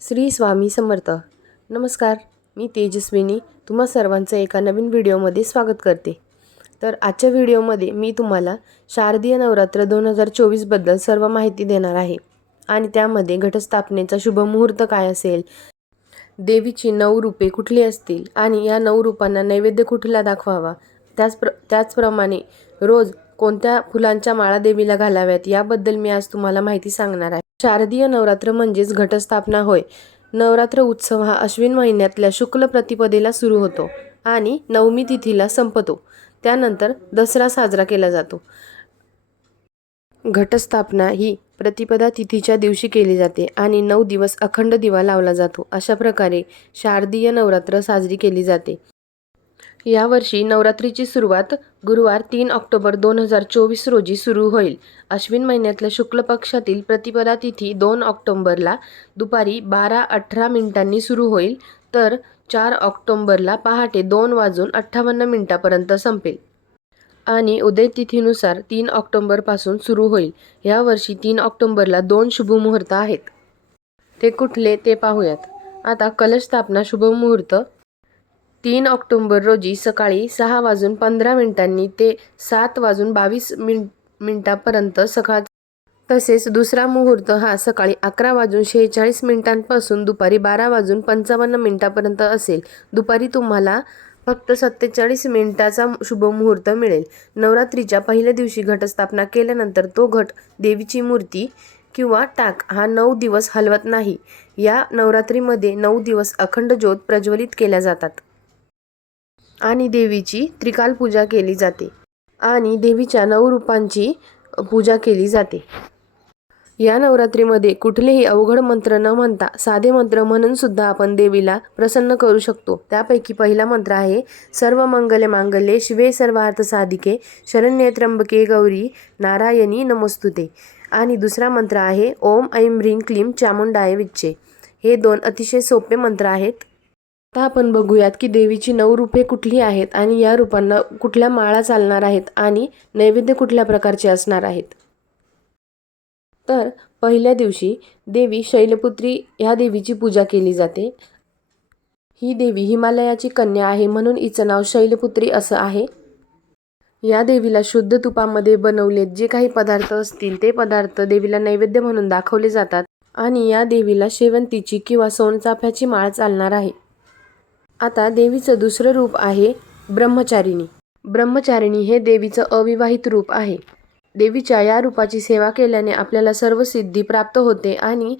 श्री स्वामी समर्थ. नमस्कार मी तेजस्विनी. तुम्हा सर्वांचं एका नवीन व्हिडिओमध्ये स्वागत करते. तर आजच्या व्हिडिओमध्ये मी तुम्हाला शारदीय नवरात्र दोन हजार चोवीसबद्दल सर्व माहिती देणार आहे. आणि त्यामध्ये घटस्थापनेचा शुभमुहूर्त काय असेल? देवीची नऊ रूपे कुठली असतील? आणि या नऊ रूपांना नैवेद्य कुठला दाखवावा? त्याच प्र त्याचप्रमाणे रोज कोणत्या फुलांच्या माळा देवीला घालाव्यात? याबद्दल मी आज तुम्हाला माहिती सांगणार आहे. शारदीय नवरात्र म्हणजेच घटस्थापना होय. नवरात्र उत्सव हा अश्विन महिन्यातल्या शुक्ल प्रतिपदेला सुरू होतो आणि नवमी तिथीला संपतो. त्यानंतर दसरा साजरा केला जातो. घटस्थापना ही प्रतिपदा तिथीच्या दिवशी केली जाते आणि नऊ दिवस अखंड दिवा लावला जातो. अशा प्रकारे शारदीय नवरात्र साजरी केली जाते. यावर्षी नवरात्रीची सुरुवात गुरुवार तीन ऑक्टोबर दोन हजार चोवीस रोजी सुरू होईल. अश्विन महिन्यातल्या शुक्ल पक्षातील प्रतिपदा तिथी दोन ऑक्टोंबरला दुपारी बारा अठरा मिनिटांनी सुरू होईल तर चार ऑक्टोंबरला पहाटे दोन वाजून अठ्ठावन्न मिनिटापर्यंत संपेल. आणि उदय तिथीनुसार तीन ऑक्टोंबरपासून सुरू होईल. यावर्षी तीन ऑक्टोंबरला दोन शुभमुहूर्त आहेत. ते कुठले ते पाहूयात. आता कलश स्थापना शुभमुहूर्त तीन ऑक्टोंबर रोजी सकाळी सहा वाजून पंधरा मिनिटांनी ते सात वाजून बावीस मिन मिनिटापर्यंत सकाळ तसेच दुसरा मुहूर्त हा सकाळी अकरा वाजून शेहेचाळीस मिनिटांपासून दुपारी बारा वाजून पंचावन्न मिनिटापर्यंत असेल. दुपारी तुम्हाला फक्त सत्तेचाळीस मिनिटाचा शुभमुहूर्त मिळेल. नवरात्रीच्या पहिल्या दिवशी घटस्थापना केल्यानंतर तो घट देवीची मूर्ती किंवा टाक हा नऊ दिवस हलवत नाही. या नवरात्रीमध्ये नऊ दिवस अखंड ज्योत प्रज्वलित केल्या जातात. आणि देवीची त्रिकाल पूजा केली जाते आणि देवीच्या नऊ रूपांची पूजा केली जाते. या नवरात्रीमध्ये कुठलेही अवघड मंत्र न म्हणता साधे मंत्र म्हणून सुद्धा आपण देवीला प्रसन्न करू शकतो. त्यापैकी पहिला मंत्र आहे सर्व मंगल मांगल्ये शिवे सर्वार्थ साधिके शरण्ये त्र्यंबके गौरी नारायणी नमस्तुते. आणि दुसरा मंत्र आहे ओम ऐं ह्रीं क्लीं चामुंडाय विच्चे. हे दोन अतिशय सोपे मंत्र आहेत. आता आपण बघूयात की देवीची नऊ रूपे कुठली आहेत आणि या रूपांना कुठल्या माळा चालणार आहेत आणि नैवेद्य कुठल्या प्रकारचे असणार आहेत? तर पहिल्या दिवशी देवी शैलपुत्री ह्या देवीची पूजा केली जाते. ही देवी हिमालयाची कन्या आहे म्हणून हिचं नाव शैलपुत्री असं आहे. या देवीला शुद्ध तुपामध्ये बनवले जे काही पदार्थ असतील ते पदार्थ देवीला नैवेद्य म्हणून दाखवले जातात आणि या देवीला शेवंतीची किंवा सोनचाफ्याची माळ चालणार आहे. आता देवीचं दुसरं रूप आहे ब्रह्मचारिणी. ब्रह्मचारिणी हे देवीचं अविवाहित रूप आहे. देवीच्या या रूपाची सेवा केल्याने आपल्याला सर्व सिद्धी प्राप्त होते आणि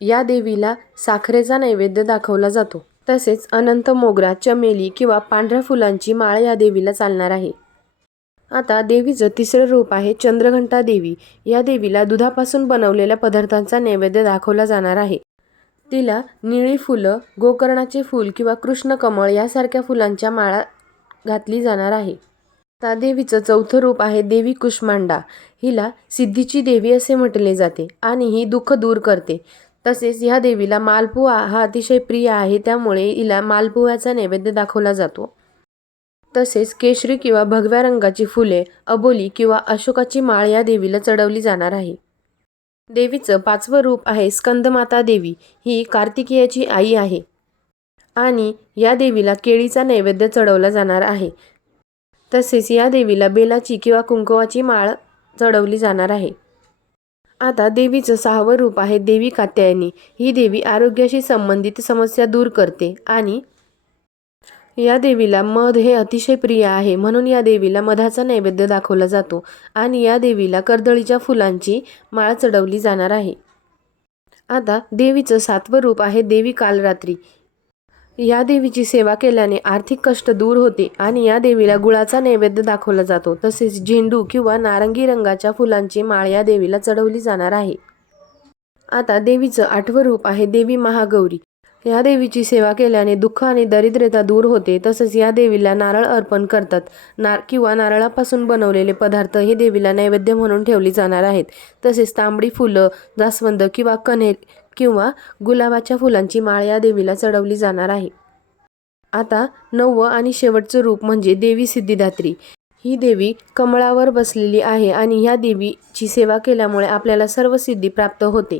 या देवीला साखरेचा नैवेद्य दाखवला जातो. तसेच अनंत मोगरा चमेली किंवा पांढऱ्या फुलांची माळ या देवीला चालणार आहे. आता देवीचं तिसरं रूप आहे चंद्रघंटा देवी. या देवीला दुधापासून बनवलेल्या पदार्थांचा नैवेद्य दाखवला जाणार आहे. तिला निळी फुलं गोकर्णाचे फूल किंवा कृष्णकमळ यासारख्या फुलांच्या माळा घातली जाणार आहे. आता देवीचं चौथं रूप आहे देवी कुष्मांडा. हिला सिद्धीची देवी असे म्हटले जाते आणि ही दुःख दूर करते. तसेच ह्या देवीला मालपुआ हा अतिशय प्रिय आहे त्यामुळे हिला मालपुआचा नैवेद्य दाखवला जातो. तसेच केशरी किंवा भगव्या रंगाची फुले अबोली किंवा अशोकाची माळ या देवीला चढवली जाणार आहे. देवीचं पाचवं रूप आहे स्कंदमाता देवी. ही कार्तिकेयाची आई आहे. आणि या देवीला केळीचा नैवेद्य चढवला जाणार आहे. तसेच या देवीला बेलाची किंवा कुंकवाची माळ चढवली जाणार आहे. आता देवीचं सहावं रूप आहे देवी कात्यायनी. ही देवी आरोग्याशी संबंधित समस्या दूर करते आणि या देवीला मध हे अतिशय प्रिय आहे म्हणून या देवीला मधाचा नैवेद्य दाखवला जातो आणि या देवीला कर्दळीच्या फुलांची माळ चढवली जाणार आहे. आता देवीचं सातवं रूप आहे देवी कालरात्री. या देवीची सेवा केल्याने आर्थिक कष्ट दूर होते आणि या देवीला गुळाचा नैवेद्य दाखवला जातो तसेच झेंडू किंवा नारंगी रंगाच्या फुलांची माळ या देवीला चढवली जाणार आहे. आता देवीचं आठवं रूप आहे देवी महागौरी. या देवीची सेवा केल्याने दुःख आणि दरिद्रता दूर होते तसंच या देवीला नारळ अर्पण करतात. नार किंवा नारळापासून बनवलेले पदार्थ हे देवीला नैवेद्य म्हणून ठेवली जाणार आहेत. तसेच तांबडी फुलं जास्वंद किंवा कन्हे किंवा गुलाबाच्या फुलांची माळ या देवीला चढवली जाणार आहे. आता नववं आणि शेवटचं रूप म्हणजे देवी सिद्धिदात्री. ही देवी कमळावर बसलेली आहे आणि ह्या देवीची सेवा केल्यामुळे आपल्याला सर्व सिद्धी प्राप्त होते.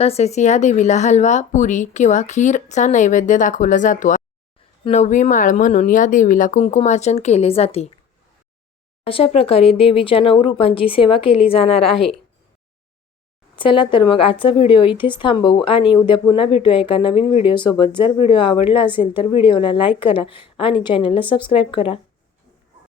तसेच या देवीला हलवा पुरी किंवा खीरचा नैवेद्य दाखवला जातो. नववी माळ म्हणून या देवीला कुंकुमार्चन केले जाते. अशा प्रकारे देवीच्या नऊ रूपांची सेवा केली जाणार आहे. चला तर मग आजचा व्हिडिओ इथेच थांबवू आणि उद्या पुन्हा भेटूया एका नवीन व्हिडिओसोबत. जर व्हिडिओ आवडला असेल तर व्हिडिओला लाईक करा आणि चॅनलला सबस्क्राईब करा.